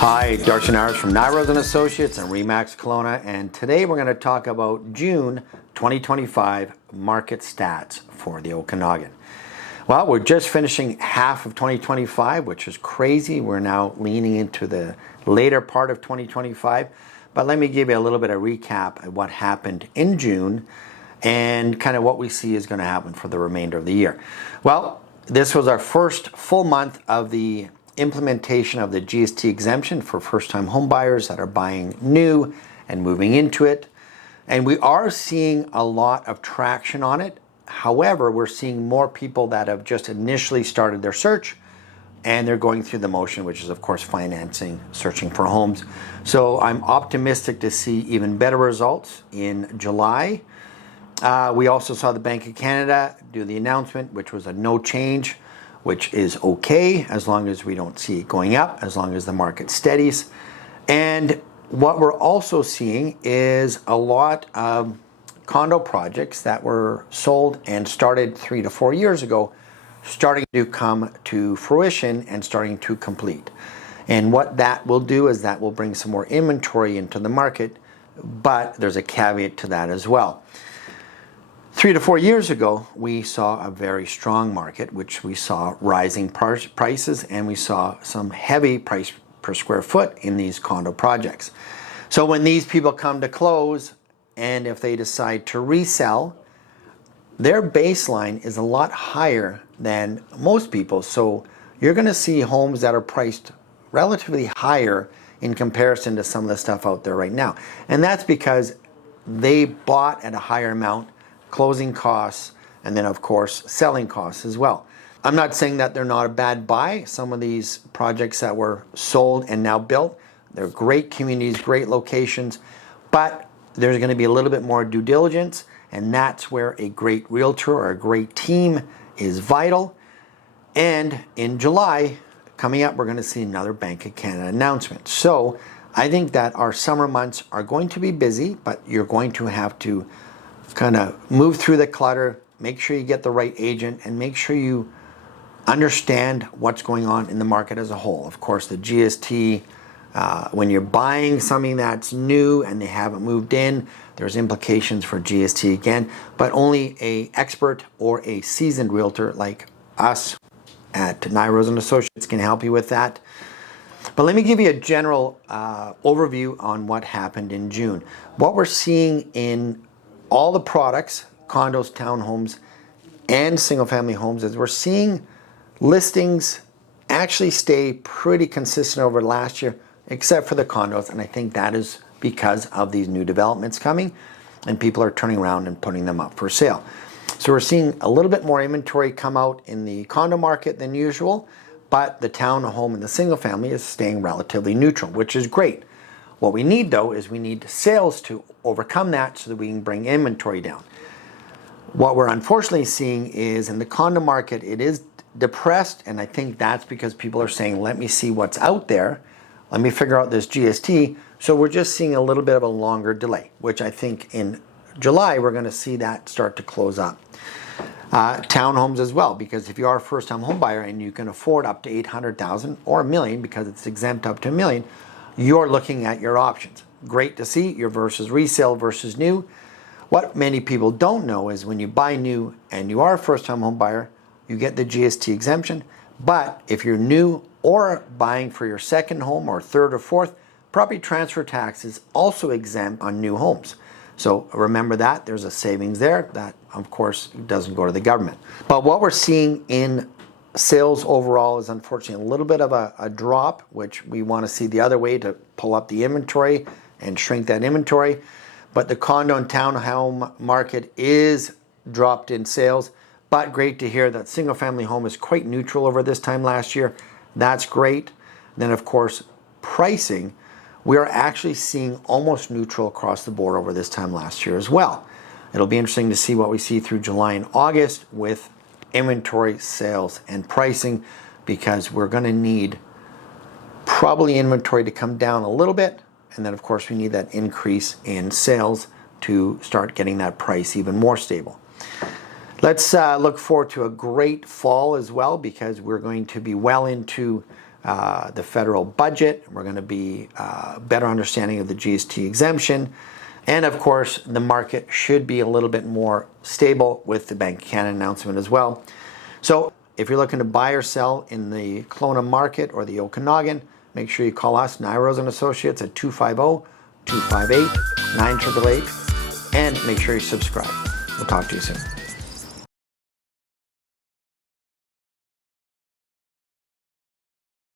Hi, Darcy from Nyrose Associates and Remax Kelowna, and today we're going to talk about June 2025 market stats for the Okanagan. Well, we're just finishing half of 2025, which is crazy. We're now leaning into the later part of 2025, but let me give you a little bit of recap of what happened in June and kind of what we see is going to happen for the remainder of the year. Well, this was our first full month of the implementation of the GST exemption for first-time home buyers that are buying new and moving into it. And we are seeing a lot of traction on it. However, we're seeing more people that have just initially started their search and they're going through the motion, which is of course financing, searching for homes. So I'm optimistic to see even better results in July. We also saw the Bank of Canada do the announcement, which was a no change, which is okay as long as we don't see it going up, as long as the market steadies. And what we're also seeing is a lot of condo projects that were sold and started 3 to 4 years ago starting to come to fruition and starting to complete. And what that will do is that will bring some more inventory into the market, but there's a caveat to that as well. 3 to 4 years ago, we saw a very strong market, which we saw rising prices and we saw some heavy price per square foot in these condo projects. So when these people come to close and if they decide to resell, their baseline is a lot higher than most people. So you're going to see homes that are priced relatively higher in comparison to some of the stuff out there right now. And that's because they bought at a higher amount, closing costs, and then of course selling costs as well. I'm not saying that they're not a bad buy. Some of these projects that were sold and now built, they're great communities, great locations, but there's going to be a little bit more due diligence, and that's where a great realtor or a great team is vital. And in July, coming up, we're going to see another Bank of Canada announcement. So I think that our summer months are going to be busy, but you're going to have to kind of move through the clutter, make sure you get the right agent, and make sure you understand what's going on in the market as a whole. Of course, the GST, when you're buying something that's new and they haven't moved in, there's implications for GST again, but only an expert or a seasoned realtor like us at Nyrose Associates can help you with that. But let me give you a general overview on what happened in June. What we're seeing in all the products, condos, townhomes, and single-family homes, is we're seeing listings actually stay pretty consistent over last year, except for the condos, and I think that is because of these new developments coming, and people are turning around and putting them up for sale. So we're seeing a little bit more inventory come out in the condo market than usual, but the townhome and the single-family is staying relatively neutral, which is great. What we need though is we need sales to overcome that so that we can bring inventory down. What we're unfortunately seeing is in the condo market, it is depressed, and I think that's because people are saying, let me see what's out there, let me figure out this GST. So we're just seeing a little bit of a longer delay, which I think in July we're going to see that start to close up. Townhomes as well, because if you are a first-time home buyer and you can afford up to $800,000 or $1 million, because it's exempt up to $1 million, you're looking at your options. Great to see your versus resale versus new. What many people don't know is when you buy new and you are a first-time home buyer, you get the GST exemption. But if you're new or buying for your second home or third or fourth, property transfer tax is also exempt on new homes. So remember that, there's a savings there that of course doesn't go to the government. But what we're seeing in sales overall is unfortunately a little bit of a drop, which we want to see the other way to pull up the inventory and shrink that inventory. But the condo and townhome market is dropped in sales, but great to hear that single family home is quite neutral over this time last year. That's great. Then of course, pricing, we are actually seeing almost neutral across the board over this time last year as well. It'll be interesting to see what we see through July and August with inventory, sales, and pricing, because we're going to need probably inventory to come down a little bit, and then of course we need that increase in sales to start getting that price even more stable. Let's look forward to a great fall as well, because we're going to be well into the federal budget. We're going to be better understanding of the GST exemption. And of course, the market should be a little bit more stable with the Bank of Canada announcement as well. So if you're looking to buy or sell in the Kelowna market or the Okanagan, make sure you call us, Nyrose Associates, at 250-258-9888, and make sure you subscribe. We'll talk to you soon.